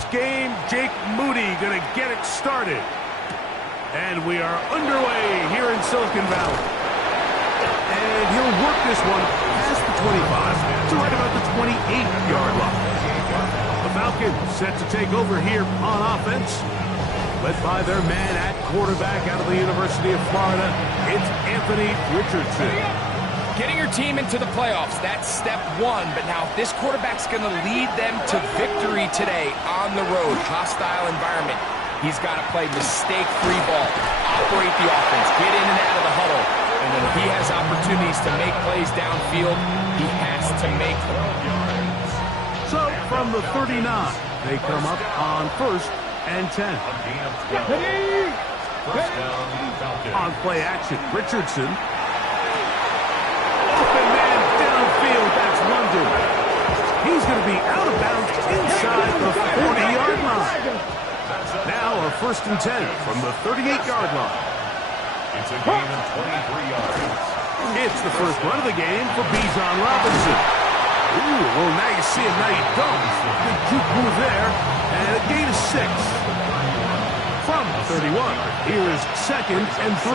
this game. Jake Moody going to get it started. And we are underway here in Silicon Valley. And he'll work this one past the 25 to right about the 28-yard line. The Falcons set to take over here on offense. Led by their man at quarterback out of the University of Florida, it's Anthony Richardson. Getting your team into the playoffs, that's step one. But now this quarterback's going to lead them to victory today on the road. Hostile environment. He's got to play mistake-free ball, operate the offense, get in and out of the huddle. And when he has opportunities to make plays downfield, he has to make them. So from the 39, they come up on 1st and 10. On play action, Richardson. Open man downfield, that's London. He's going to be out of bounds inside the 40-yard line. Now a 1st and 10 from the 38-yard line. It's a gain of 23 yards. It's the first run of the game for Bijan Robinson. Ooh, well, now you see him, now you don't. Good juke move there, and a gain of 6. From 31, here is 2nd and 3.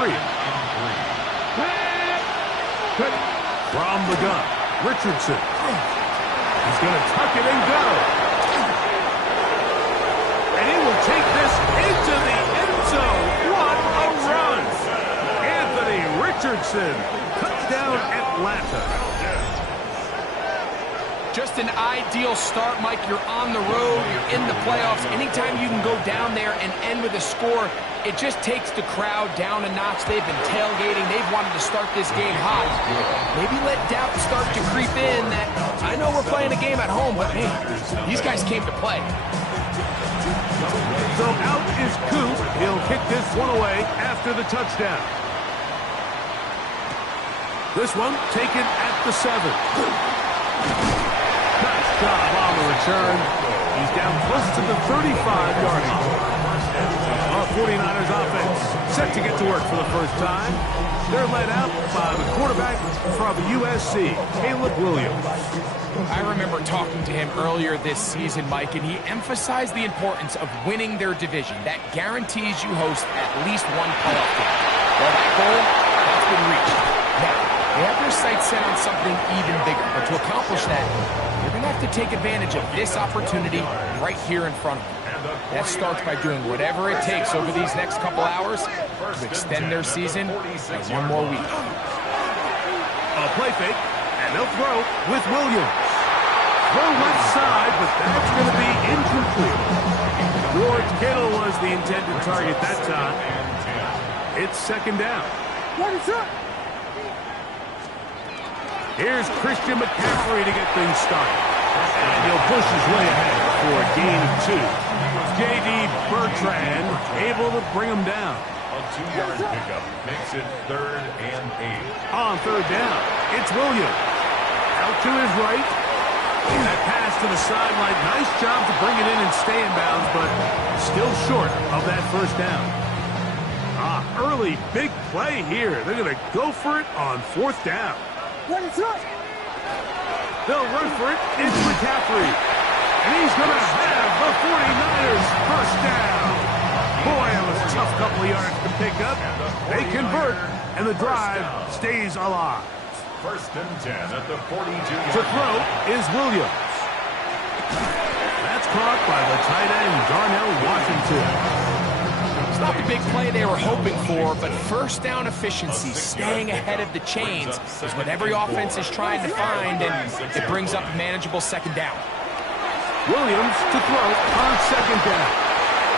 From the gun, Richardson. He's going to tuck it and go. And he will take this into the end zone. What a run! Anthony Richardson, touchdown Atlanta. Just an ideal start, Mike. You're on the road, you're in the playoffs. Anytime you can go down there and end with a score, it just takes the crowd down a notch. They've been tailgating. They've wanted to start this game hot. Maybe let doubt start to creep in that, I know we're playing a game at home, but hey, these guys came to play. So out is Coop. He'll kick this one away after the touchdown. This one taken at the 7. Nice job on the return. He's down close to the 35-yard line. Our 49ers offense set to get to work for the first time. They're led out by the quarterback from USC, Caleb Williams. I remember talking to him earlier this season, Mike, and he emphasized the importance of winning their division. That guarantees you host at least one playoff game. Well, that goal, that's been reached. Now, they have their sights set on something even bigger, but to accomplish that, they're going to have to take advantage of this opportunity right here in front of them. That starts by doing whatever it takes over these next couple hours to extend their season by one more week. A play fake, and they'll throw with Williams. Throw left side, but that's going to be incomplete. George Kittle was the intended target that time. It's 2nd down. Here's Christian McCaffrey to get things started. And he'll push his way ahead for a gain of 2. J.D. Bertrand able to bring him down. A 2-yard pickup makes it 3rd and 8. On 3rd down, it's Williams. Out to his right. That pass to the sideline. Nice job to bring it in and stay in bounds, but still short of that 1st down. Early big play here. They're going to go for it on 4th down. They'll run for it. It's McCaffrey. And he's going to have the 49ers first down. Boy, that was a tough couple of yards to pick up. They convert, and the drive stays alive. 1st and 10 at the 42-yard. To throw is Williams. That's caught by the tight end, Darnell Washington. It's not the big play they were hoping for, but 1st down efficiency, staying ahead of the chains, is what every offense is trying to find, and it brings up a manageable 2nd down. Williams to throw on 2nd down.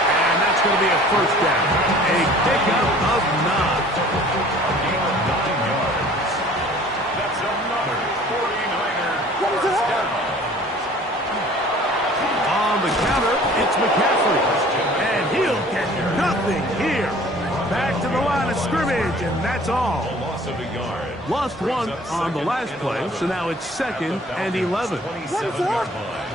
And that's going to be a 1st down. A pickup of 9. A gain of 9 yards. That's another 49er first down. On the counter, it's McCaffrey. And he'll get nothing here. Back to the line of scrimmage, and that's all. A loss of a yard. Lost 1 on the last play, so now it's 2nd and 11. 27-yard line.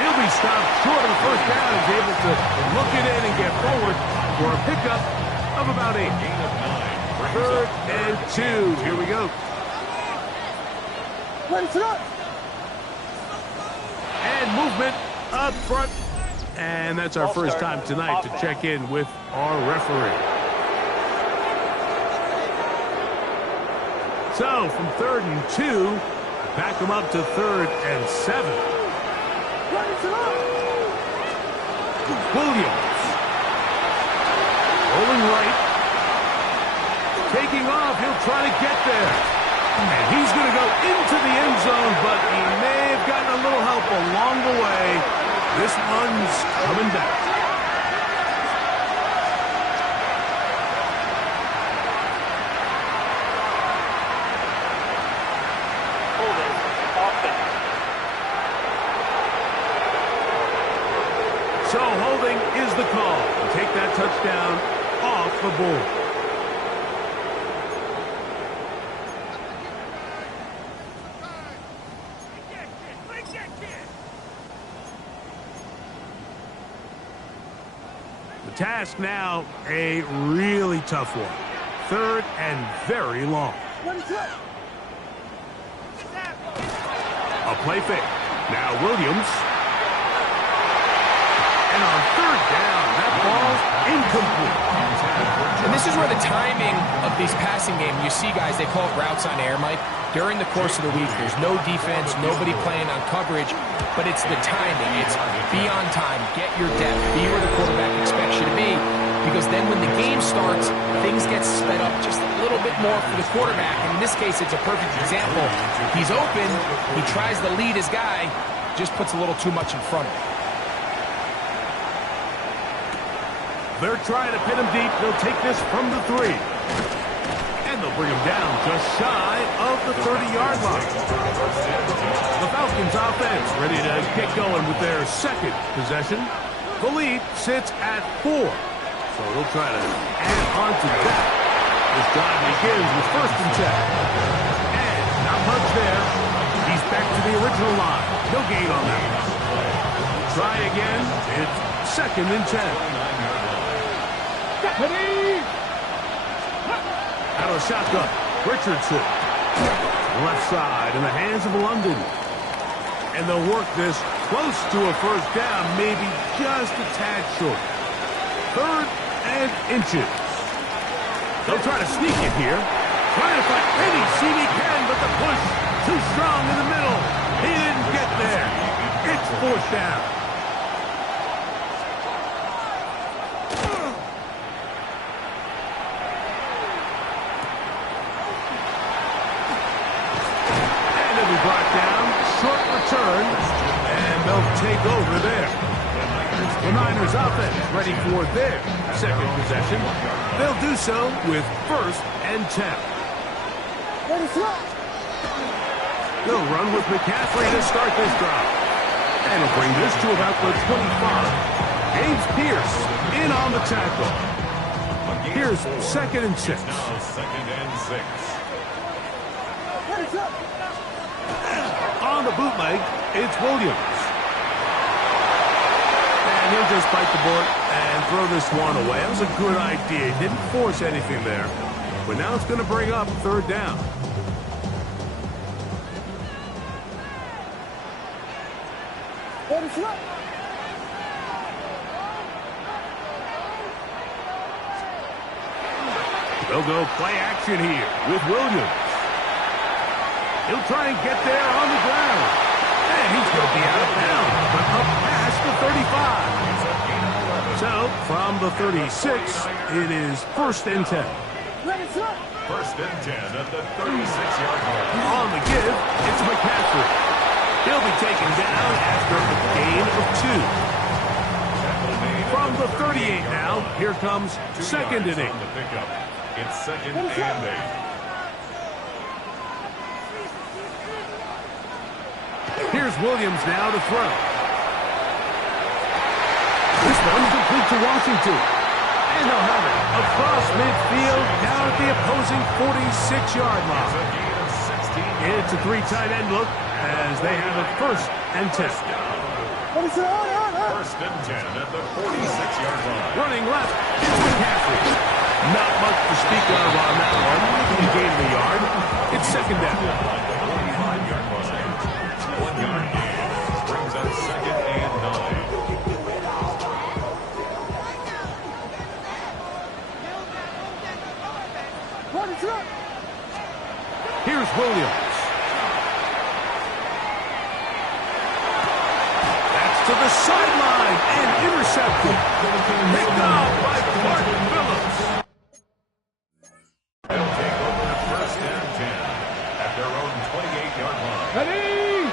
He'll be stopped short of the 1st down. He's able to look it in and get forward for a pickup of about 8. Gain of 9. 3rd and 2. Here we go. movement up front. And that's our first time tonight to check in with our referee. So, from 3rd and 2, back them up to 3rd and 7. Williams. Rolling right. Taking off. He'll try to get there. And he's going to go into the end zone, but he may have gotten a little help along the way. This one's coming back. So holding is the call. Take that touchdown off the board. The task now, a really tough one. 3rd and very long. A play fake. Now Williams. And on 3rd down, that ball's incomplete. And this is where the timing of these passing game, you see guys, they call it routes on air, Mike. During the course of the week, there's no defense, nobody playing on coverage, but it's the timing. It's be on time, get your depth, be where the quarterback expects you to be, because then when the game starts, things get sped up just a little bit more for the quarterback. And in this case, it's a perfect example. He's open, he tries to lead his guy, just puts a little too much in front of him. They're trying to pin him deep. They'll take this from the 3. And they'll bring him down just shy of the 30-yard line. The Falcons offense ready to get going with their 2nd possession. The lead sits at 4. So they'll try to add on to that. This drive begins with 1st and 10. And not much there. He's back to the original line. No gain on that. Try again. It's 2nd and 10. Out of the shotgun, Richardson. Left side in the hands of London. And they'll work this close to a 1st down, maybe just a tad short. 3rd and inches. They'll try to sneak it here. Trying to find any seam he can, but the push too strong in the middle. He didn't get there. It's 4th down. Turn, and they'll take over there. The Niners offense ready for their 2nd possession. They'll do so with 1st and 10. They'll run with McCaffrey to start this drive. And he'll bring this to about the 25. James Pierce in on the tackle. Here's 2nd and 6. Now 2nd and 6. On the bootleg, it's Williams. And he'll just bite the bullet and throw this one away. That was a good idea. He didn't force anything there. But now it's going to bring up 3rd down. They'll go play action here with Williams. He'll try and get there on the ground. And he's going to be out of bounds, but up past the 35. So, from the 36, it is 1st and 10. 1st and 10 at the 36-yard line. On the give, it's McCaffrey. He'll be taken down after a gain of 2. From the 38 now, here comes 2nd and 8. It's 2nd and 8. Here's Williams now to throw. This one's complete to Washington. And they'll have it across midfield down at the opposing 46-yard line. It's a 3 tight end look as they have it 1st and 10. 1st and 10 at the 46-yard line. Running left, it's McCaffrey. Not much to speak of on that one. He gained the yard. It's 2nd down. 1 yard gain brings us 2nd to the sideline and intercepted. Picked off by Clark Phillips. They'll take over the first and 10 at their own 28-yard line. Ready?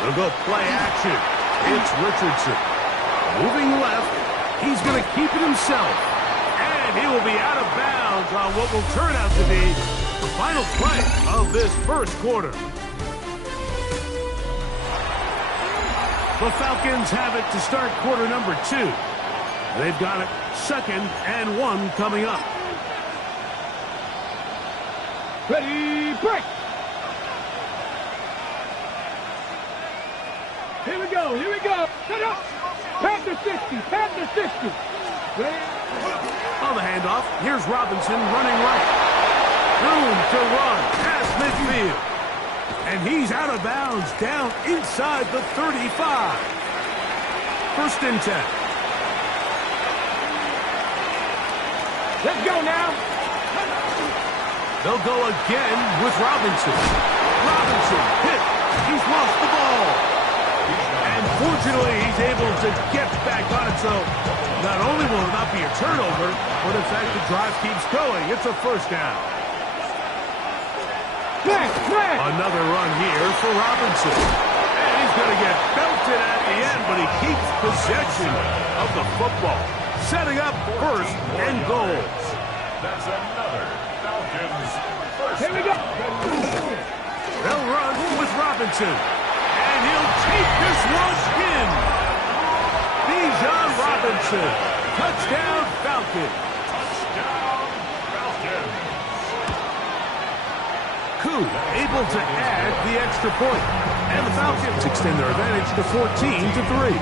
They'll go play action. It's Richardson. Moving left. He's going to keep it himself. And he will be out of bounds on what will turn out to be the final play of this first quarter. The Falcons have it to start quarter number 2. They've got it 2nd and 1 coming up. Ready, break! Here we go, here we go! Cut up! Panther 60, Panther 60! On the handoff, here's Robinson running right. Room to run past midfield. And he's out of bounds down inside the 35. 1st and 10. Let's go now. They'll go again with Robinson. Robinson hit. He's lost the ball. And fortunately, he's able to get back on it. So not only will it not be a turnover, but in fact the drive keeps going. It's a 1st down. Another run here for Robinson. And he's going to get belted at the end, but he keeps possession of the football. Setting up 1st and goal. That's another Falcons first. Here we go. They'll run with Robinson. And he'll take this one in. Bijan Robinson. Touchdown Falcons. Touchdown Falcons. Koo able to add the extra point. And the Falcons extend their advantage to 14-3.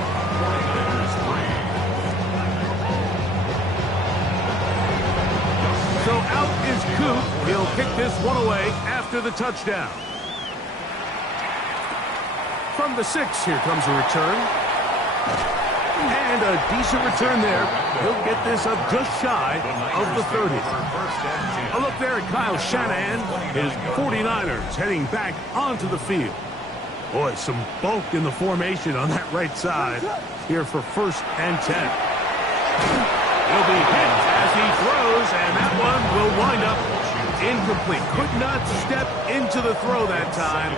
So out is Koo. He'll kick this one away after the touchdown. From the 6, here comes a return. And a decent return there. He'll get this up just shy of the 30. A look there at Kyle Shanahan. His 49ers heading back onto the field. Boy, some bulk in the formation on that right side here for 1st and 10. He'll be hit as he throws, and that one will wind up incomplete. Could not step into the throw that time.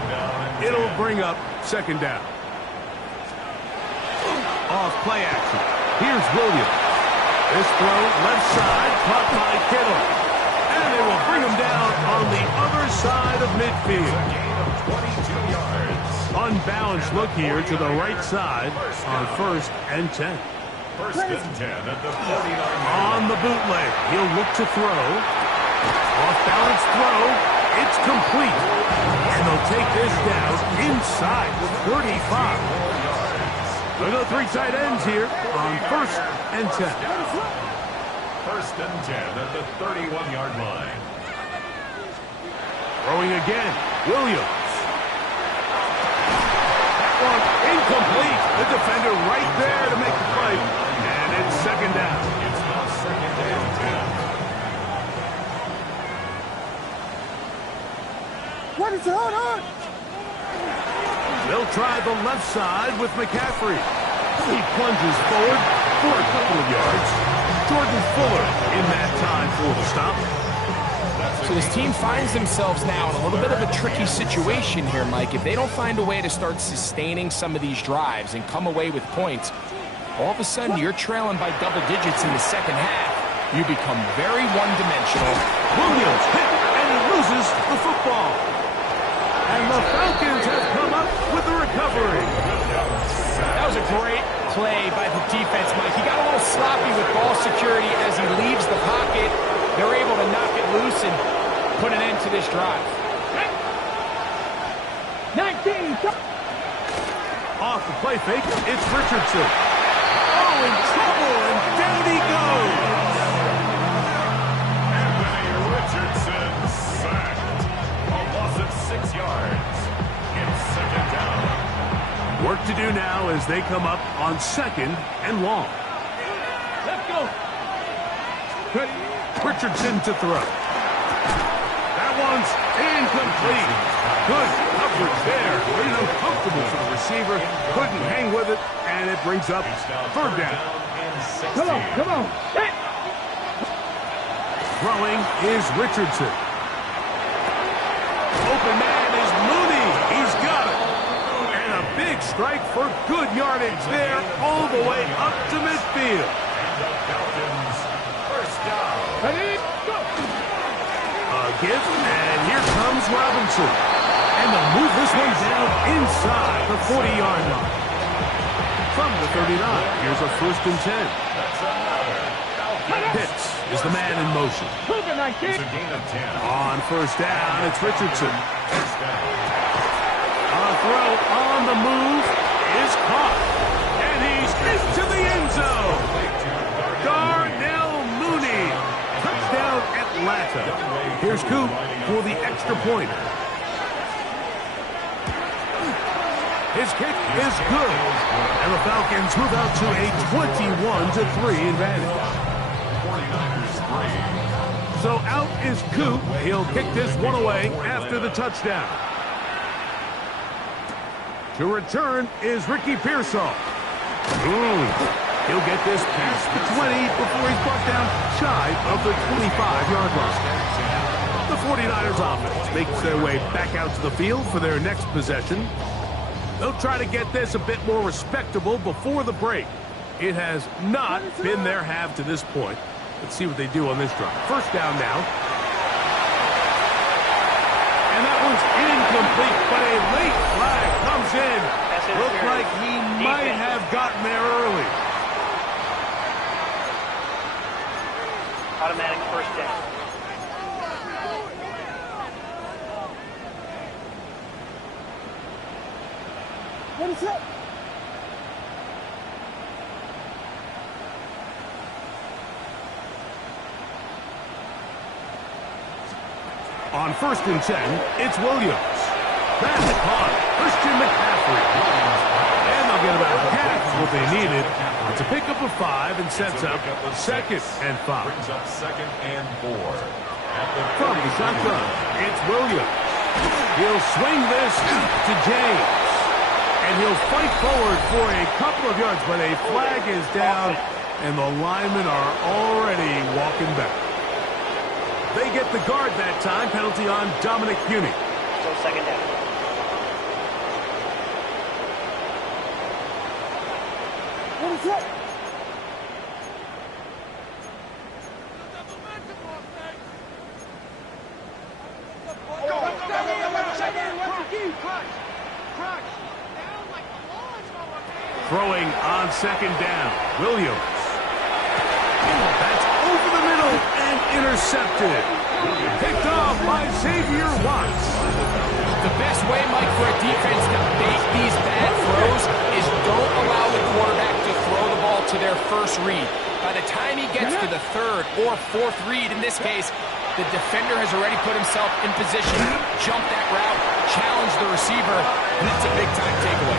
It'll bring up 2nd down. Off play action. Here's Williams. This throw left side caught by Kittle. And they will bring him down on the other side of midfield. Gain of 22 yards. Unbalanced look here to the right side on 1st and 10. 1st and 10 at the 49. On the bootleg, he'll look to throw. Off-balance throw. It's complete. And they'll take this down inside the 35. They'll go 3 tight ends here on 1st and 10. 1st and 10 at the 31-yard line. Throwing again. Williams. That one incomplete. The defender right there to make the play. And it's 2nd down. It's now 2nd and 10. What is going on? They'll try the left side with McCaffrey. He plunges forward for a couple of yards. Jordan Fuller in that time for the stop. So this team finds themselves now in a little bit of a tricky situation here, Mike. If they don't find a way to start sustaining some of these drives and come away with points, all of a sudden you're trailing by double digits in the 2nd half. You become very one-dimensional. Williams hit, and he loses the football. And the Falcons have come up with the recovery. That was a great play by the defense, Mike. He got a little sloppy with ball security as he leaves the pocket. They're able to knock it loose and put an end to this drive. 19. Off the play fake, it's Richardson. Oh, in trouble, and down he goes. Anthony Richardson sacked. A loss of 6 yards. It's 2nd down. Work to do now as they come up on 2nd and long. Let's go. Richardson to throw. That one's incomplete. Good coverage there. Very uncomfortable for the receiver. couldn't hang with it, and it brings up third down. Come on, come on. Hey. Throwing is Richardson. Open man is Mooney. He's got it. And a big strike for good yardage there all the way up to midfield. The Falcons, first down. Ready, go. A give, and here comes Robinson. And they'll move this one down inside the 40-yard line. From the 39, here's a 1st and 10. That's another Falcons. Pitts is the man in motion. Move it, 19. It's a gain of 10. On 1st down, it's Richardson. First down. A throw on the move is caught. And he's into the end zone. Darnell Mooney. Touchdown Atlanta. Here's Coop for the extra point. His kick is good. And the Falcons move out to a 21-3 advantage. 49ers 3. So out is Coop. He'll kick this one away after the touchdown. To return is Ricky Pearsall. He'll get this past the 20 before he's brought down shy of the 25-yard line. The 49ers offense makes their way back out to the field for their next possession. They'll try to get this a bit more respectable before the break. It has not been their half to this point. Let's see what they do on this drive. First down now. And that one's incomplete, but a late flag comes in. Looked like he might have gotten there early. Automatic first down. What is it? On 1st and 10, it's Williams. That's caught. Christian McCaffrey. And they'll get about half what they needed. It's a pickup of 5 and sets up 2nd and 5. Brings up 2nd and 4. From the shotgun, it's Williams. He'll swing this to James. And he'll fight forward for a couple of yards, but a flag is down, and the linemen are already walking back. They get the guard that time. Penalty on Dominic Puni. So 2nd down. What is it? Throwing on 2nd down. Williams. That's over the middle and intercepted. Picked off by Xavier Watts. The best way, Mike, for a defense to bait these bad throws is don't allow the quarterback to throw the ball to their first read. By the time he gets to the 3rd or 4th read, in this case, the defender has already put himself in position, jumped that route, challenged the receiver, and it's a big-time takeaway.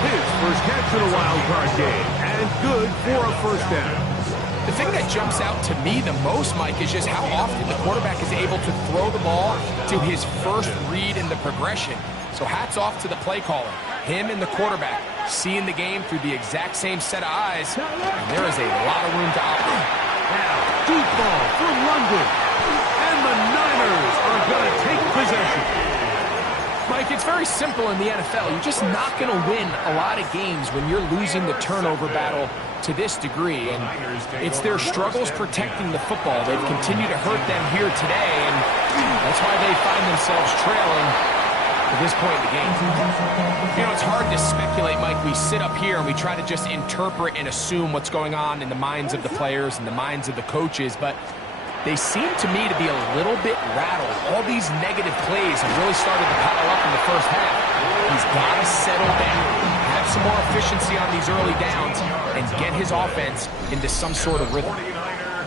His first catch in a wild card game, and good for a 1st down. The thing that jumps out to me the most, Mike, is just how often the quarterback is able to throw the ball to his first read in the progression. So hats off to the play caller. Him and the quarterback seeing the game through the exact same set of eyes, and there is a lot of room to operate. Now, deep ball for London, and the Niners are going to take possession. Mike, it's very simple in the NFL. You're just not going to win a lot of games when you're losing the turnover battle to this degree. And it's their struggles protecting the football. They've continued to hurt them here today, and that's why they find themselves trailing at this point in the game. You know, it's hard to speculate, Mike. We sit up here and we try to just interpret and assume what's going on in the minds of the players and the minds of the coaches, but they seem to me to be a little bit rattled. All these negative plays have really started to pile up in the first half. He's got to settle down, have some more efficiency on these early downs, and get his offense into some sort of rhythm.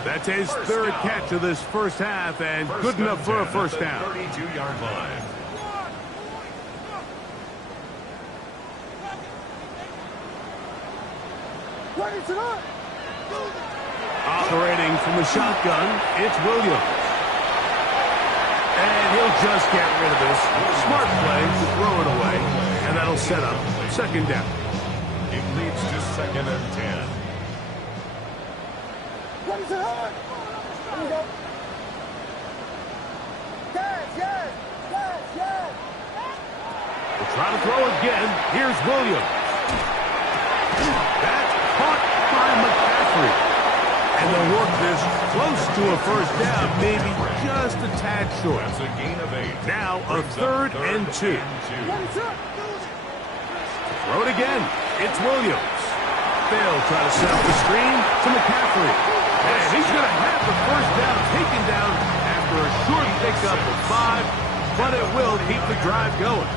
That's his 3rd catch of this first half, and good enough for a 1st down. 32-yard line. What is it on? Operating from the shotgun, it's Williams. And he'll just get rid of this. Smart play to throw it away, and that'll set up 2nd down. It leads to 2nd and 10. What is it hard? There we go. Yes, yes, yes, yes. We'll try to throw again. Here's Williams. That's caught by McCaffrey. And they'll work this close to a first down, maybe just a tad short. That's a gain of 8. Now a 3rd and 2. What is it? Throw it again. It's Williams. They'll try to set up the screen to McCaffrey. And he's going to have the first down taken down after a short pickup of 5, but it will keep the drive going.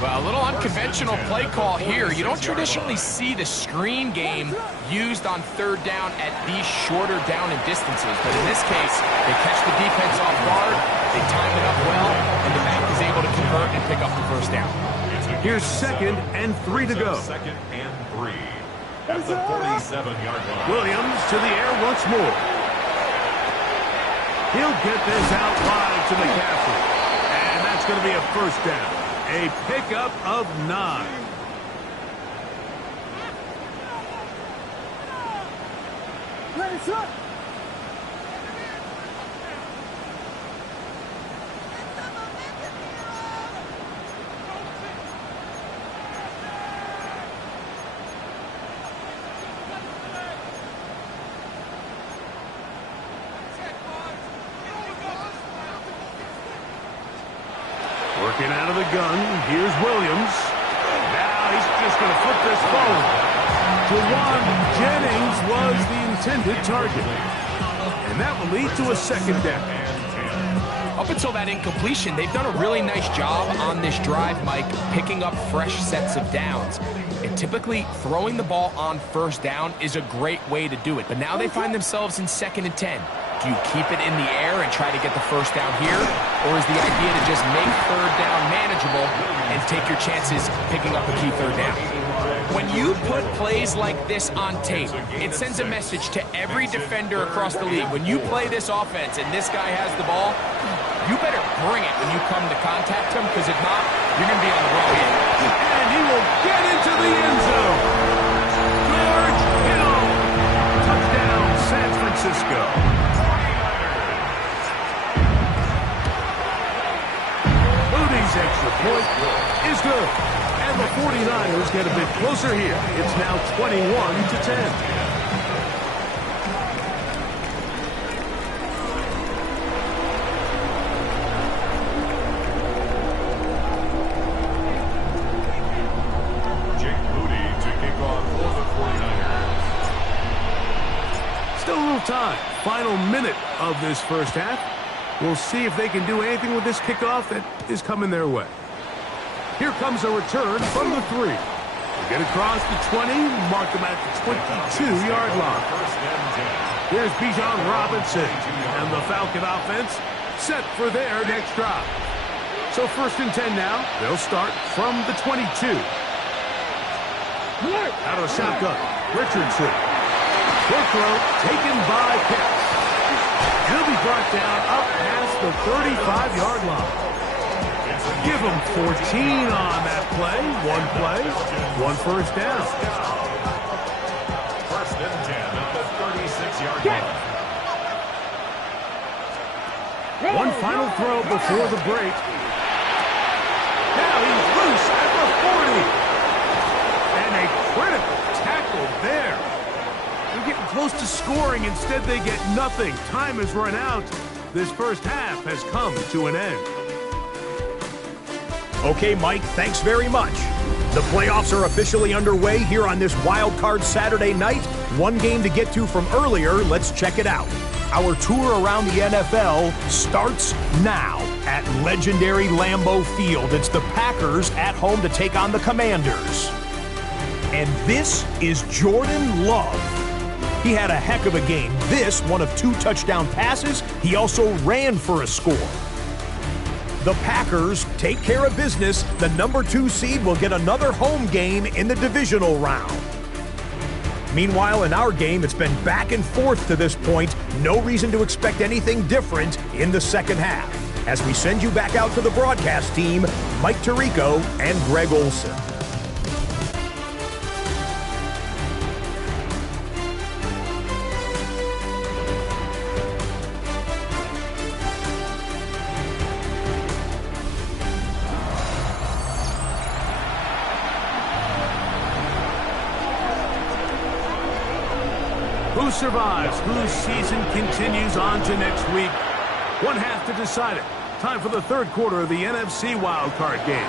Well, a little unconventional play call here. You don't traditionally see the screen game used on 3rd down at these shorter down and distances. But in this case, they catch the defense off guard, they time it up well, and the back is able to convert and pick up the first down. Here's 2nd and 3 to go. 2nd and 3. At the 47-yard line. Williams to the air once more. He'll get this out wide to McCaffrey. And that's going to be a first down. A pickup of 9. Let it shut. Working out of the gun. Here's Williams. Now he's just going to flip this forward. Jawan Jennings was the intended target. And that will lead to a 2nd down. Up until that incompletion, they've done a really nice job on this drive, Mike, picking up fresh sets of downs. And typically, throwing the ball on 1st down is a great way to do it. But now they find themselves in 2nd and 10. Do you keep it in the air and try to get the first down here? Or is the idea to just make 3rd down manageable and take your chances picking up a key 3rd down? When you put plays like this on tape, it sends a message to every defender across the league. When you play this offense and this guy has the ball, you better bring it when you come to contact him, because if not, you're going to be on the wrong end. And he will get into the end zone. George Kittle. Touchdown, San Francisco. Moody's extra point is good. And the 49ers get a bit closer here. It's now 21-10. Time. Final minute of this first half. We'll see if they can do anything with this kickoff that is coming their way. Here comes a return from the 3. They get across the 20, mark them at the 22-yard line. Here's Bijan Robinson, and the Falcon offense set for their next drive. So 1st and 10 now. They'll start from the 22. Out of shotgun, Richardson. Quick throw taken by Pitts. He'll be brought down up past the 35-yard line. Give him 14 on that play. One play, one first down. 1st and 10 at the 36-yard line. One final throw before the break. Now he's loose at the 40. And a critical tackle there. They're getting close to scoring. Instead, they get nothing. Time has run out. This first half has come to an end. Okay, Mike, thanks very much. The playoffs are officially underway here on this Wild Card Saturday night. One game to get to from earlier. Let's check it out. Our tour around the NFL starts now at legendary Lambeau Field. It's the Packers at home to take on the Commanders. And this is Jordan Love. He had a heck of a game. This, one of 2 touchdown passes. He also ran for a score. The Packers take care of business. The number 2 seed will get another home game in the divisional round. Meanwhile, in our game, it's been back and forth to this point. No reason to expect anything different in the second half. As we send you back out to the broadcast team, Mike Tirico and Greg Olson. Who survives? Whose season continues on to next week? One half to decide it. Time for the third quarter of the NFC wildcard game.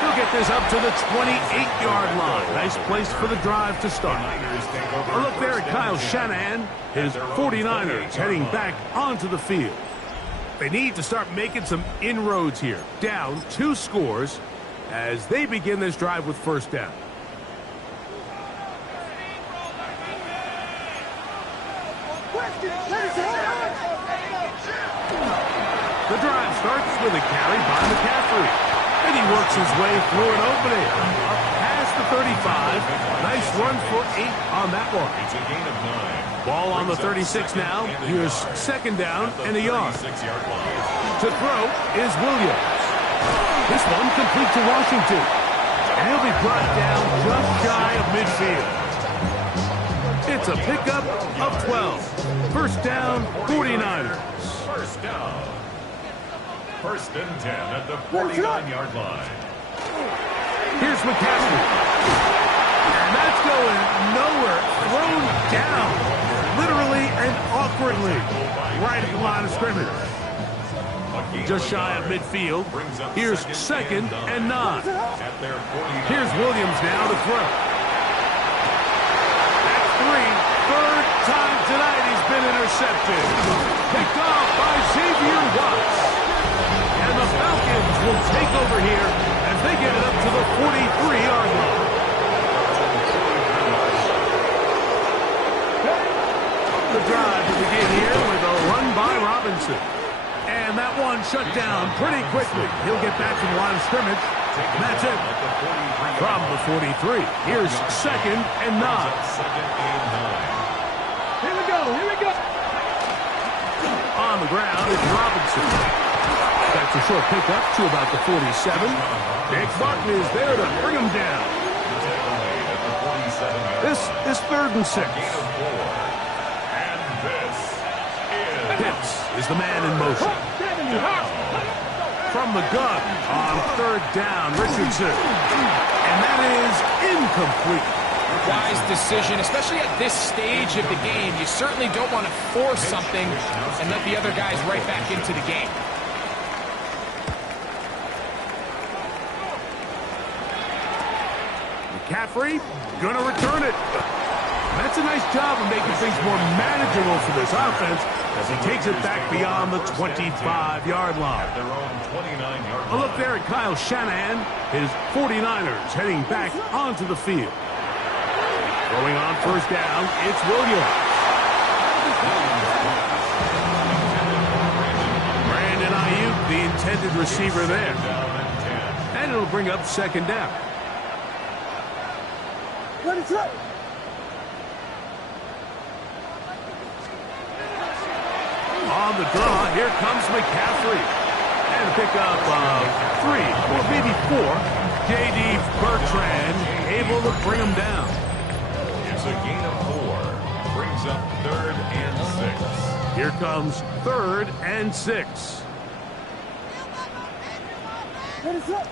He'll get this up to the 28-yard line. Nice place for the drive to start. A look there at Kyle Shanahan. His 49ers heading back onto the field. They need to start making some inroads here. Down 2 scores as they begin this drive with first down. The drive starts with a carry by McCaffrey. And he works his way through an opening. Up past the 35. Nice run for 8 on that one. It's a gain of 9. Ball on the 36 now. Here's second down and a yard. 6-yard line. To throw is Williams. This one complete to Washington. And he'll be brought down just shy of midfield. It's a pickup of 12. First down, 49ers. First down. First and 10 at the 49-yard line. Here's McCaffrey. And that's going nowhere. Thrown down. Literally and awkwardly. Right at the line of scrimmage. Just shy of midfield. Here's second and 9. Here's Williams now to throw. That's 3. Third time tonight he's been intercepted. Picked off by Xavier Watts. And the Falcons will take over here as they get it up to the 43-yard line. The drive to begin here with a run by Robinson. And that one shut down pretty quickly. He'll get back to the line of scrimmage. And that's it. From the 43, here's second and 9. Here we go, here we go. On the ground is Robinson. That's a short pickup to about the 47. Nick Martin is there to bring him down. This is third and 6. Pitts is the man in motion. From the gun on third down, Richardson. And that is incomplete. Wise decision, especially at this stage of the game. You certainly don't want to force something and let the other guys right back into the game. McCaffrey gonna return it. That's a nice job of making things more manageable for this offense as he takes it back beyond the 25-yard line. A look there at Kyle Shanahan. His 49ers heading back onto the field. Going on first down, it's Williams. Brandon Ayuk, the intended receiver there. And it'll bring up second down. Let it go. On the draw, here comes McCaffrey. And a pickup of 3 or maybe 4. J.D. Bertrand able to bring him down. It's a gain of 4. Brings up third and 6. Here comes third and 6. Let it go.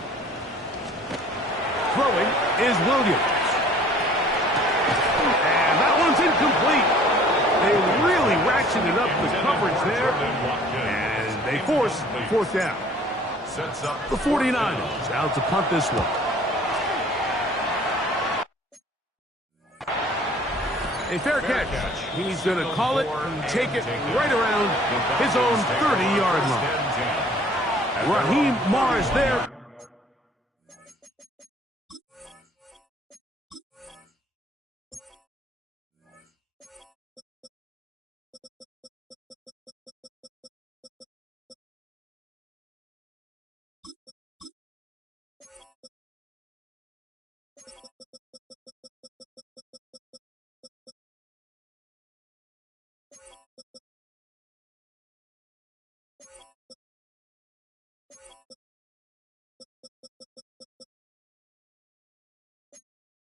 Throwing is Williams. And that one's incomplete. They really ratcheted up the coverage there, and they force fourth down. The 49ers out to punt this one. A fair catch. He's going to call it and take it right around his own 30-yard line. Raheem Morris there.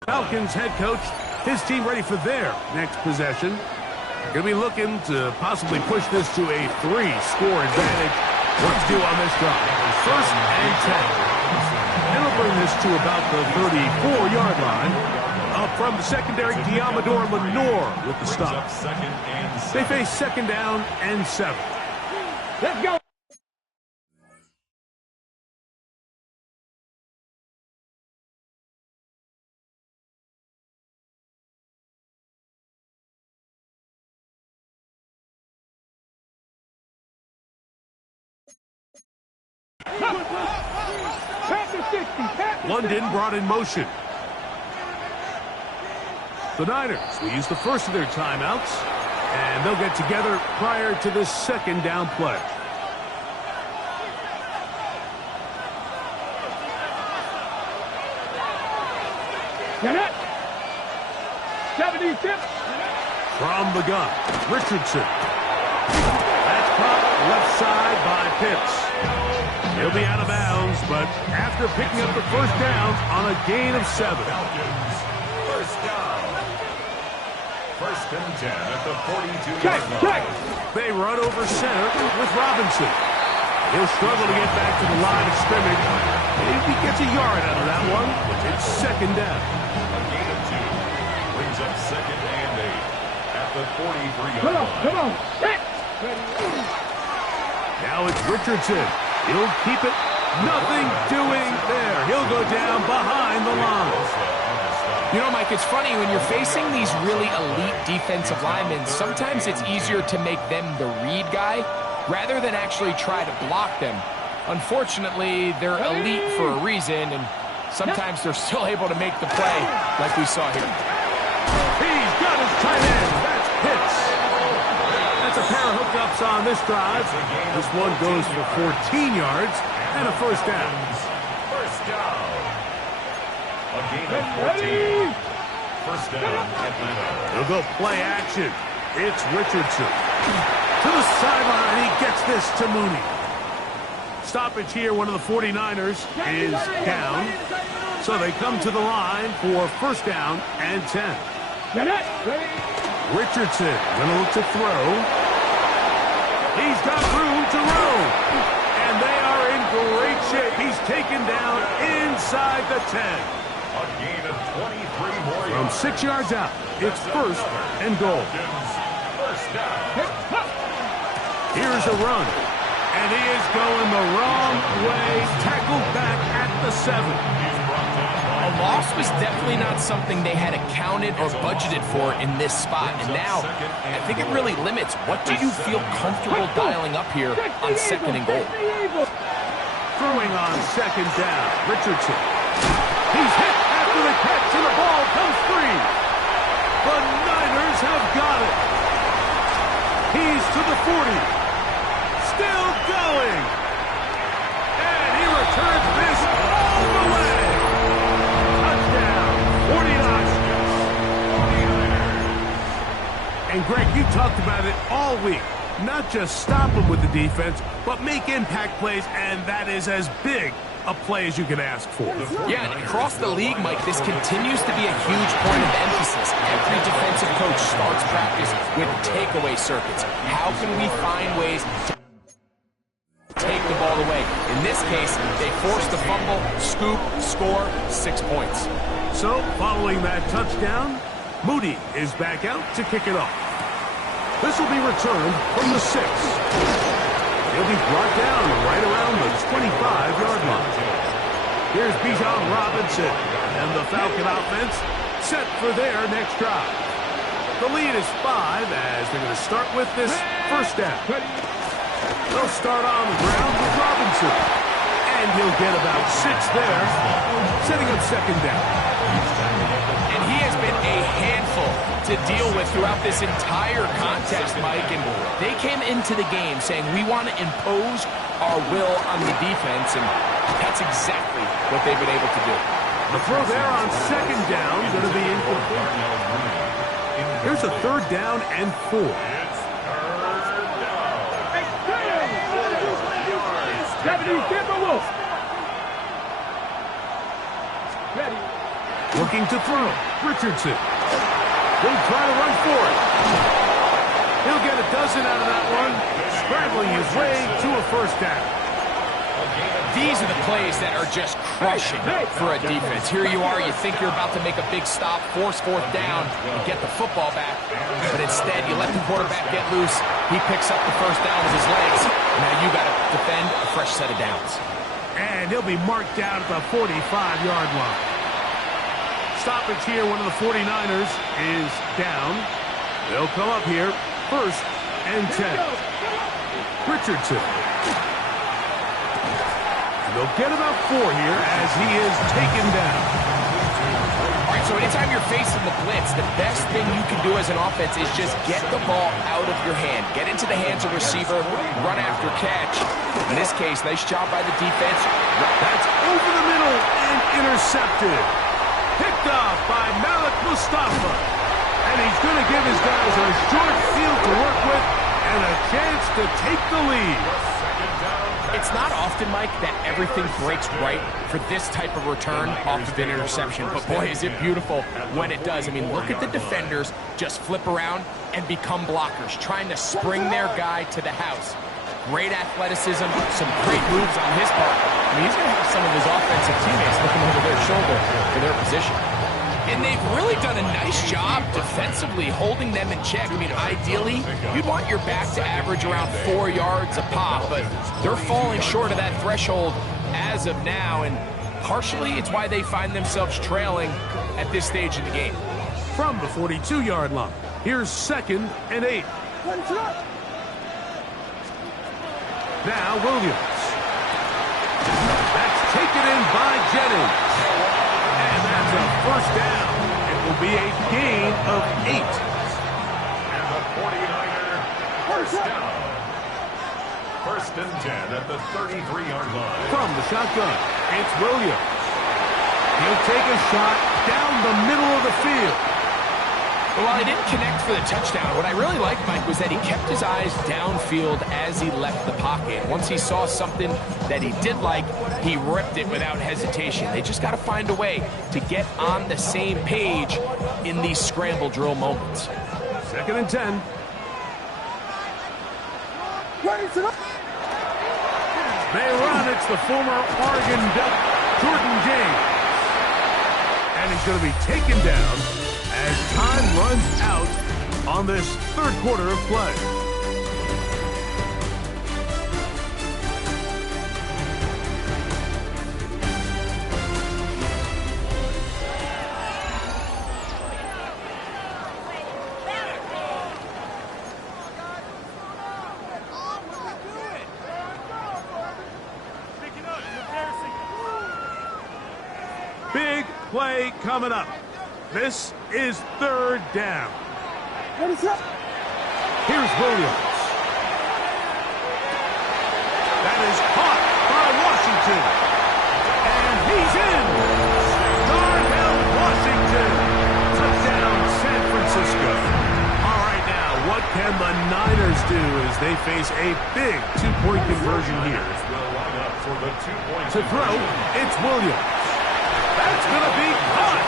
Falcons head coach, his team ready for their next possession. Going to be looking to possibly push this to a 3-score advantage. What's due on this drive? First and 10. And it'll bring this to about the 34-yard line. Up from the secondary, Diamador Lenore with the Brings stop. up 2nd and They 7. face 2nd down and 7. Let's go. London brought in motion. The Niners will use the first of their timeouts, and they'll get together prior to this 2nd down play. Get it. 76. From the gun, Richardson. That's caught left side by Pitts. He'll be out of bounds, but after picking up the 1st down on a gain of 7. Falcons, 1st down. 1st and 10 at the 42-yard Check. line. They run over center with Robinson. He'll struggle to get back to the line of scrimmage. Maybe he gets a yard out of that one. It's 2nd down. A gain of 2. Brings up 2nd and 8 at the 43-yard Come on, line. come on. Hit. Now it's Richardson. He'll keep it. Nothing doing there. He'll go down behind the line. You know, Mike, it's funny, when you're facing these really elite defensive linemen, sometimes it's easier to make them the read guy rather than actually try to block them. Unfortunately, they're elite for a reason, and sometimes they're still able to make the play like we saw here. He's got his tight end. That's Pitts. That's a pair of hookups on this drive. This one goes for 14 yards and a 1st down. 1st down. A gain of 14. 1st down, Atlanta. He'll go play action. It's Richardson. To the sideline, he gets this to Mooney. Stoppage here, one of the 49ers is down. So they come to the line for 1st down and 10. Get it. Richardson gonna look to throw. He's got room to roam. And they are in great shape. He's taken down inside the 10. A gain of 23 more From yards. 6 yards out, it's 1st and goal. 1st down. Here's a run. And he is going the wrong way. Tackled back at the 7. A loss was definitely not something they had accounted or budgeted for in this spot. And now, I think it really limits what do you feel comfortable dialing up here on 2nd and goal. Throwing on 2nd down, Richardson. He's hit after the catch, and the ball comes free. The Niners have got it. He's to the 40. Still going. And he returns this all the way. Touchdown, 49ers. And Greg, you talked about it all week. Not just stop him with the defense, but make impact plays, and that is as big a play as you can ask for. Yeah, and across the league, Mike, this continues to be a huge point of emphasis. Every defensive coach starts practice with takeaway circuits. How can we find ways to take the ball away? In this case, they forced the fumble, scoop, score, 6 points. So, following that touchdown, Moody is back out to kick it off. This will be returned from the 6. He'll be brought down right around the 25-yard line. Here's Bijan Robinson, and the Falcon offense set for their next drive. The lead is 5 as they're going to start with this 1st down. They'll start on the ground with Robinson, and he'll get about 6 there, setting up 2nd down. And he has been a handful to deal with throughout this entire contest, Mike. And they came into the game saying, we want to impose our will on the defense, and that's exactly what they've been able to do. The throw there on 2nd down going to be incomplete. Here's a 3rd down and 4. It's 3rd down. 70, Timberwolf. Ready. Looking to throw. Richardson. He'll try to run for it. He'll get a dozen out of that one, scrambling his way to a 1st down. These are the plays that are just crushing for a defense. Here you are, you think you're about to make a big stop, force fourth down, and get the football back. But instead, you let the quarterback get loose. He picks up the first down with his legs. Now you got to defend a fresh set of downs. And he'll be marked down at the 45-yard line. Stoppage here, one of the 49ers is down. They'll come up here, 1st and 10. Richardson. They'll get about 4 here as he is taken down. All right, so anytime you're facing the blitz, the best thing you can do as an offense is just get the ball out of your hand. Get into the hands of receiver, run after catch. In this case, nice job by the defense. That's over the middle and intercepted. Picked off by Malik Mustafa. And he's going to give his guys a short field to work with and a chance to take the lead. It's not often, Mike, that everything breaks right for this type of return off of an interception. But, boy, is it beautiful when it does. I mean, look at the defenders just flip around and become blockers, trying to spring their guy to the house. Great athleticism, some great moves on his part. I mean, he's going to have some of his offensive teammates looking over their shoulder for their position. And they've really done a nice job defensively holding them in check. I mean, ideally, you'd want your back to average around 4 yards a pop, but they're falling short of that threshold as of now, and partially it's why they find themselves trailing at this stage in the game. From the 42-yard line, here's 2nd and 8. Now Williams. That's taken in by Jennings. And that's a 1st down. It will be a gain of 8. And the 49er, 1st down. 1st and 10 at the 33-yard line. From the shotgun, it's Williams. He'll take a shot down the middle of the field. Well, while he didn't connect for the touchdown, what I really liked, Mike, was that he kept his eyes downfield as he left the pocket. Once he saw something that he did like, he ripped it without hesitation. They just got to find a way to get on the same page in these scramble drill moments. 2nd and 10. They run. It's the former Oregon Duck, Jordan James. And he's going to be taken down as time runs out on this 3rd quarter of play. Big play coming up. This is 3rd down. Here's Williams. That is caught by Washington. And he's in. Darnell Washington. Touchdown, San Francisco. All right, now, what can the Niners do as they face a big 2-point conversion here? To throw, it's Williams. That's going to be caught.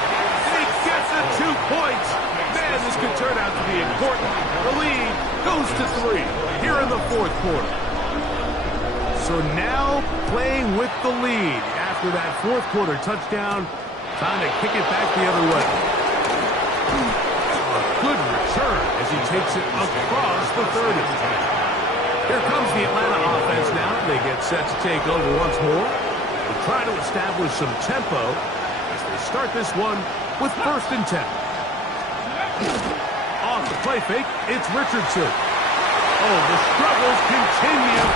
He gets the 2 points. Man, this could turn out to be important. The lead goes to 3 here in the 4th quarter. So now playing with the lead after that 4th quarter touchdown. Time to kick it back the other way. A good return as he takes it across the 30. Here comes the Atlanta offense now. They get set to take over once more. They try to establish some tempo as they start this one with 1st and 10. Off the play fake, it's Richardson. Oh, the struggles continue.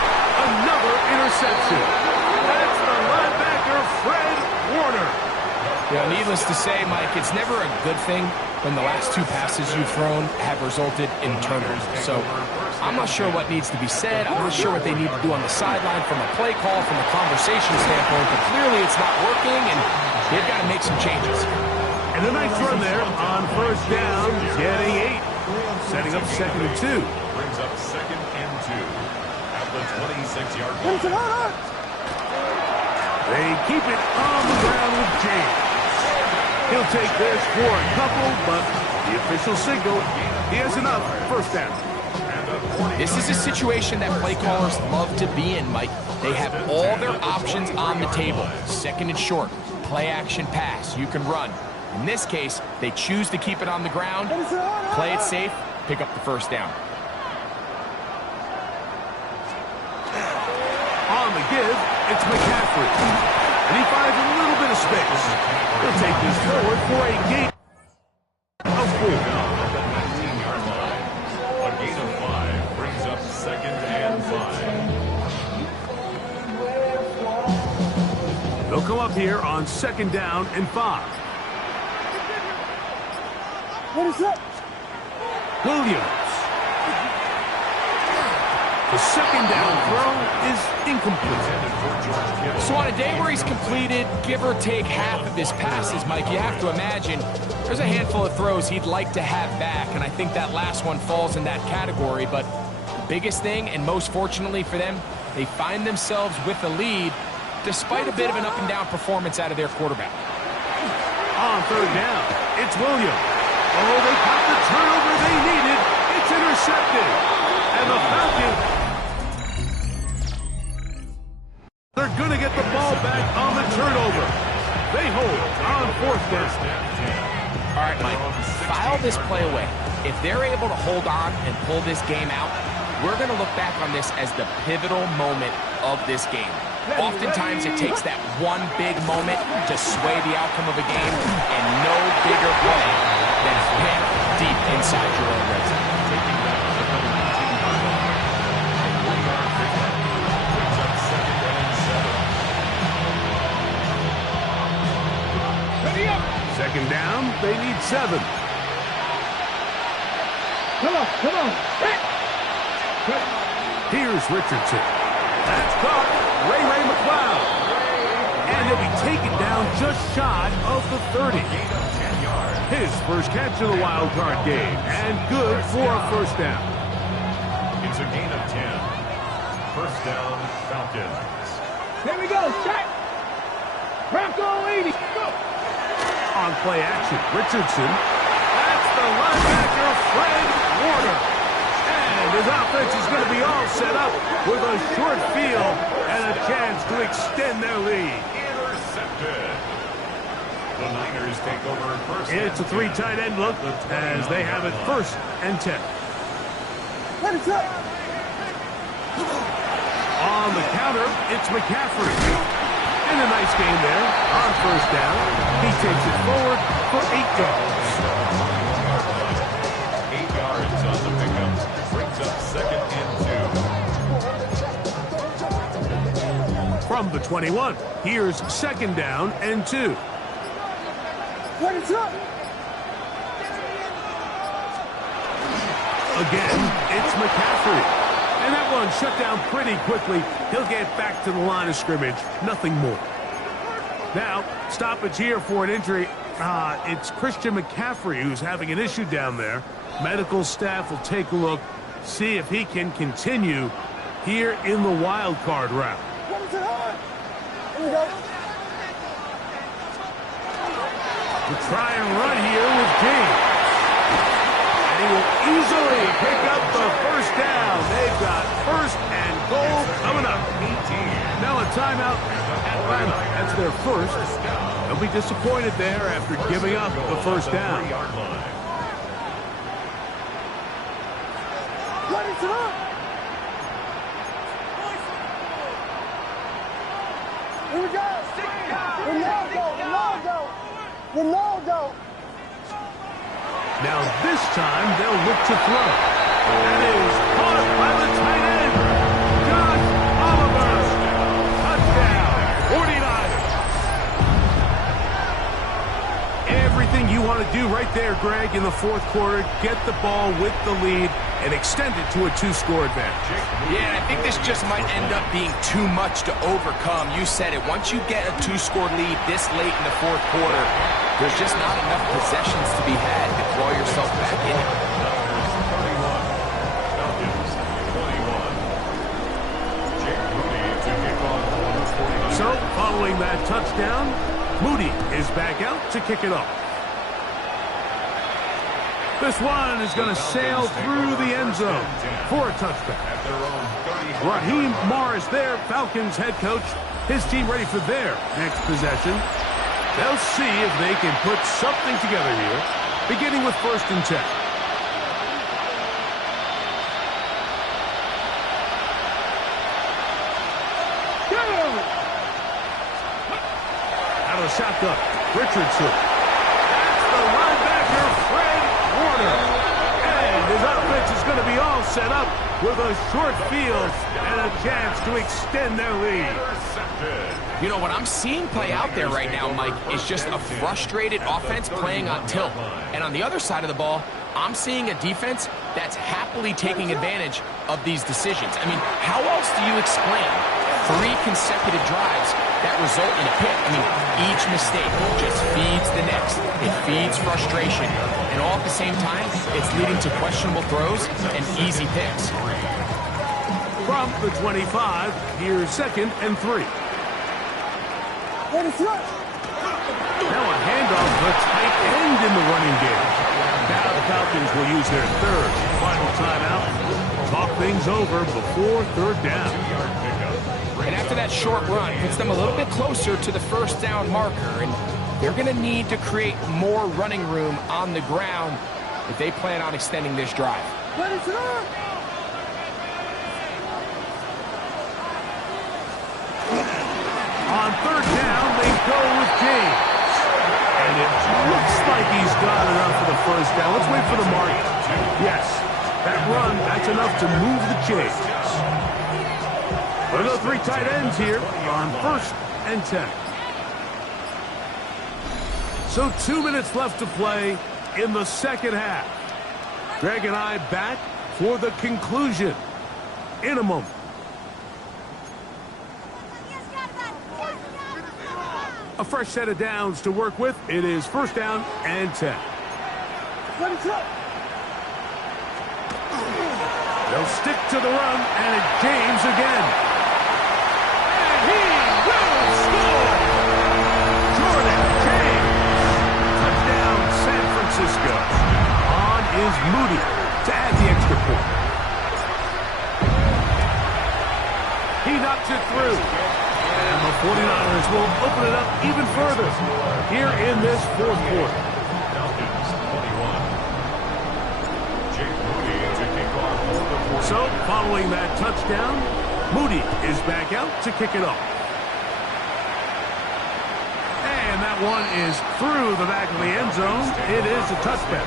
Another interception. That's the linebacker, Fred Warner. Yeah, needless to say, Mike, it's never a good thing when the last 2 passes you've thrown have resulted in turnovers. So I'm not sure what needs to be said. I'm not sure what they need to do on the sideline from a play call, from a conversation standpoint, but clearly it's not working, and they've got to make some changes. And a nice run there on 1st down, getting 8. Setting up 2nd and 2. Brings up 2nd and 2 at the 26-yard line. They keep it on the ground with James. He'll take this for a couple, but the official signal, he has enough. 1st down. And a This is a situation that play callers love to be in, Mike. They have all their options on the table. Second and short, play action pass, you can run. In this case, they choose to keep it on the ground, play it safe, pick up the first down. On the give, it's McCaffrey. And he finds a little bit of space. He'll take this forward for a gain of 4. A gain of 5 brings up 2nd and 5. They'll come up here on 2nd down and 5. What is up? Williams. The 2nd down throw is incomplete. So on a day where he's completed, give or take half of his passes, Mike, you have to imagine there's a handful of throws he'd like to have back, and I think that last one falls in that category. But the biggest thing, and most fortunately for them, they find themselves with the lead despite a bit of an up-and-down performance out of their quarterback. On 3rd down, it's Williams. Oh, they caught the turnover they needed. It's intercepted. And the Falcons, they're going to get the ball back on the turnover. They hold on 4th down. All right, Mike, file this play away. If they're able to hold on and pull this game out, we're going to look back on this as the pivotal moment of this game. Oftentimes, it takes that one big moment to sway the outcome of a game, and no bigger play than a pick deep inside your own red zone. Ready up! 2nd down, they need 7. Come on! Hit! Here's Richardson. That's caught. Ray McLeod. And he'll be taken down just shy of the 30. His first catch of the wild card game. And good for a 1st down. It's a gain of 10. 1st down, Falcons. Here we go! Shot! Bronco 80! Go! On play action, Richardson. That's the linebacker, Fred Warner. And his offense is going to be all set up with a short field and a chance to extend their lead. Intercepted. The Niners take over 1st. It's a 3 tight end look as they have it 1st and 10. What is up? On the counter, it's McCaffrey. And a nice gain there on 1st down. He takes it forward for 8 yards. 8 yards on the pickup. Brings up 2nd and 2. From the 21, here's 2nd down and 2. What is up? Again, it's McCaffrey. And that one shut down pretty quickly. He'll get back to the line of scrimmage. Nothing more. Now, stoppage here for an injury. It's Christian McCaffrey who's having an issue down there. Medical staff will take a look, see if he can continue here in the wild card round. What is it on? Here we go. We'll try and run here with James. And he will easily pick up the 1st down. They've got 1st and goal coming up. Now a timeout, Atlanta. That's their 1st. They'll be disappointed there after giving up the 1st down. What is it on? Here we go. Ronaldo. Now this time they'll look to throw. That is caught by the tight end. Josh Oliver. Touchdown. 49ers. Everything you want to do right there, Greg, in the 4th quarter. Get the ball with the lead and extend it to a 2-score advantage. Yeah, I think this just might end up being too much to overcome. You said it. Once you get a 2-score lead this late in the 4th quarter, there's just not enough possessions to be had to claw yourself back in it. 31. Falcons, 21. Jake Moody to kick off on the 49ers. So, following that touchdown, Moody is back out to kick it off. This one is going to sail through the end zone for a touchdown. Raheem Morris there, Falcons head coach. His team ready for their next possession. They'll see if they can put something together here, beginning with 1st and 10. Out of the shotgun, Richardson. That's the linebacker, Fred Warner. And his offense is going to be all set up with a short field and a chance to extend their lead. You know, what I'm seeing play out there right now, Mike, is just a frustrated offense playing on tilt. And on the other side of the ball, I'm seeing a defense that's happily taking advantage of these decisions. I mean, how else do you explain 3 consecutive drives that result in a pick? I mean, each mistake just feeds the next. It feeds frustration. And all at the same time, it's leading to questionable throws and easy picks. From the 25, here's 2nd and 3. Now a handoff to the tight end in the running game. Now the Falcons will use their 3rd final timeout. Talk things over before 3rd down. And after that short run, puts them a little bit closer to the 1st down marker. And they're going to need to create more running room on the ground if they plan on extending this drive. On 3rd down, they go with James. And it looks like he's got enough for the 1st down. Let's wait for the mark. Yes, that run, that's enough to move the chains. We'll go 3 tight ends here on 1st and 10. So 2 minutes left to play in the 2nd half. Greg and I back for the conclusion in a moment. A fresh set of downs to work with. It is 1st down and 10. They'll stick to the run, and it's James again. And he will score! Jordan James. Touchdown, San Francisco. On is Moody to add the extra point. He knocks it through. And the 49ers will open it up even further here in this 4th quarter. So, following that touchdown, Moody is back out to kick it off. And that one is through the back of the end zone. It is a touchdown.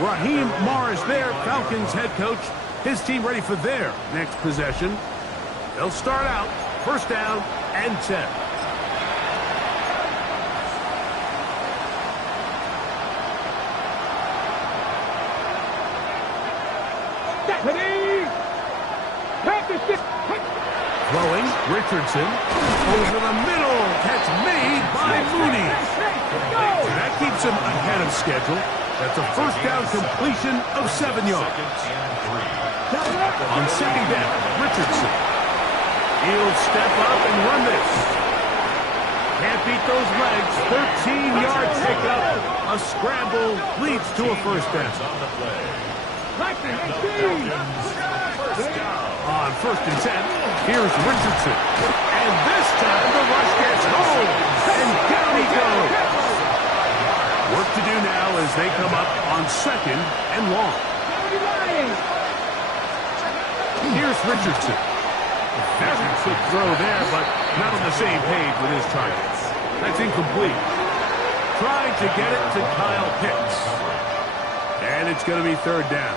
Raheem Morris there, Falcons head coach. His team ready for their next possession. They'll start out 1st down and 10. Throwing, Richardson over the middle. Catch made by Moody. That keeps him ahead of schedule. That's a 1st down completion of 7 yards. On 2nd down, Richardson. He'll step up and run this. Can't beat those legs. 13-yard pickup. A scramble leads to a 1st down. On 1st and 10, here's Richardson. And this time the rush gets home. And down he goes. Work to do now as they come up on 2nd and long. Here's Richardson. Very quick throw there, but not on the same page with his targets. That's incomplete. Trying to get it to Kyle Pitts. And it's going to be 3rd down.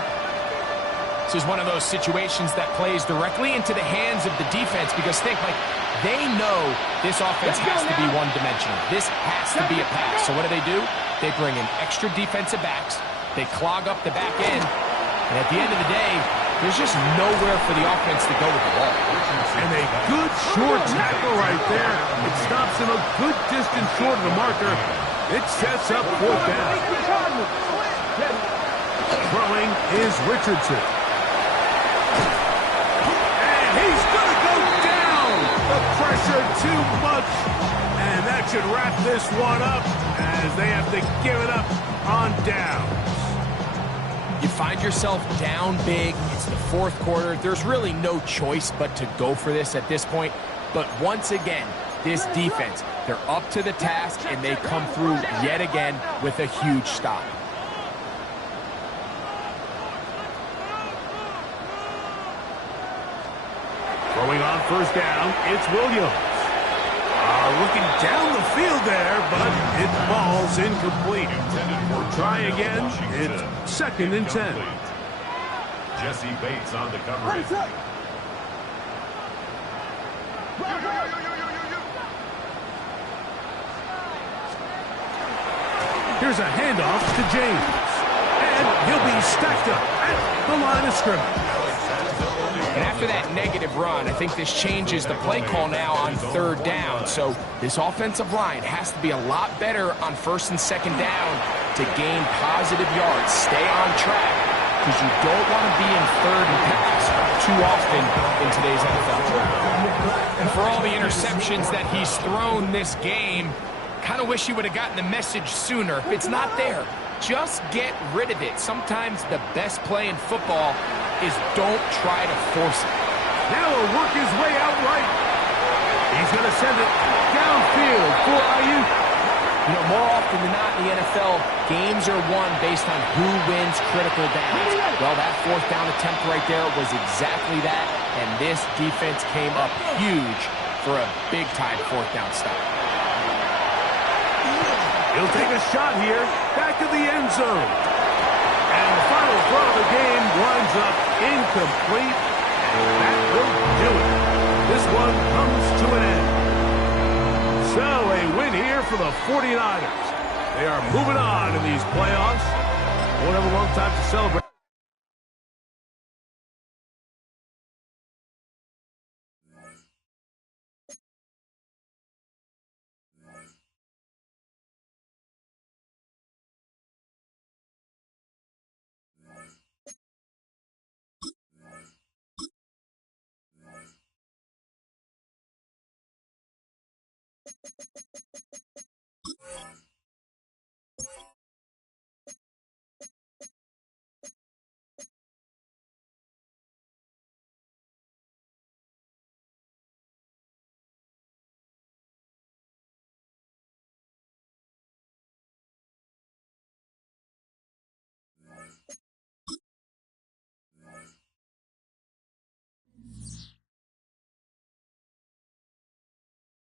This is one of those situations that plays directly into the hands of the defense because think, like, they know this offense has to be one-dimensional. This has to be a pass. So what do? They bring in extra defensive backs. They clog up the back end. And at the end of the day, there's just nowhere for the offense to go with the ball. And a good short tackle right there. It stops him a good distance short of the marker. It sets up 4th down. Throwing is Richardson. And he's going to go down. The pressure too much. And that should wrap this one up as they have to give it up on downs. You find yourself down big. It's the fourth quarter. There's really no choice but to go for this at this point. But once again, this defense, they're up to the task, and they come through yet again with a huge stop. Throwing on first down, it's Williams. Looking down the field there, but it falls incomplete. Try again. It's 2nd and 10. Jesse Bates on the coverage. Here's a handoff to James. And he'll be stacked up at the line of scrimmage. And after that negative run, I think this changes the play call now on 3rd down. So this offensive line has to be a lot better on 1st and 2nd down to gain positive yards. Stay on track, because you don't want to be in 3rd and pass too often in today's NFL. And for all the interceptions that he's thrown this game, kind of wish he would have gotten the message sooner. If it's not there, just get rid of it. Sometimes the best play in football is don't try to force it. Now he'll work his way out right. He's going to send it downfield for Ayuk. You know, more often than not in the NFL, games are won based on who wins critical downs. Well, that 4th down attempt right there was exactly that, and this defense came up huge for a big-time 4th down stop. He'll take a shot here, back to the end zone. And the final throw of the game winds up incomplete, and that will do it. This one comes to an end. So a win here for the 49ers. They are moving on in these playoffs. Won't have a long time to celebrate.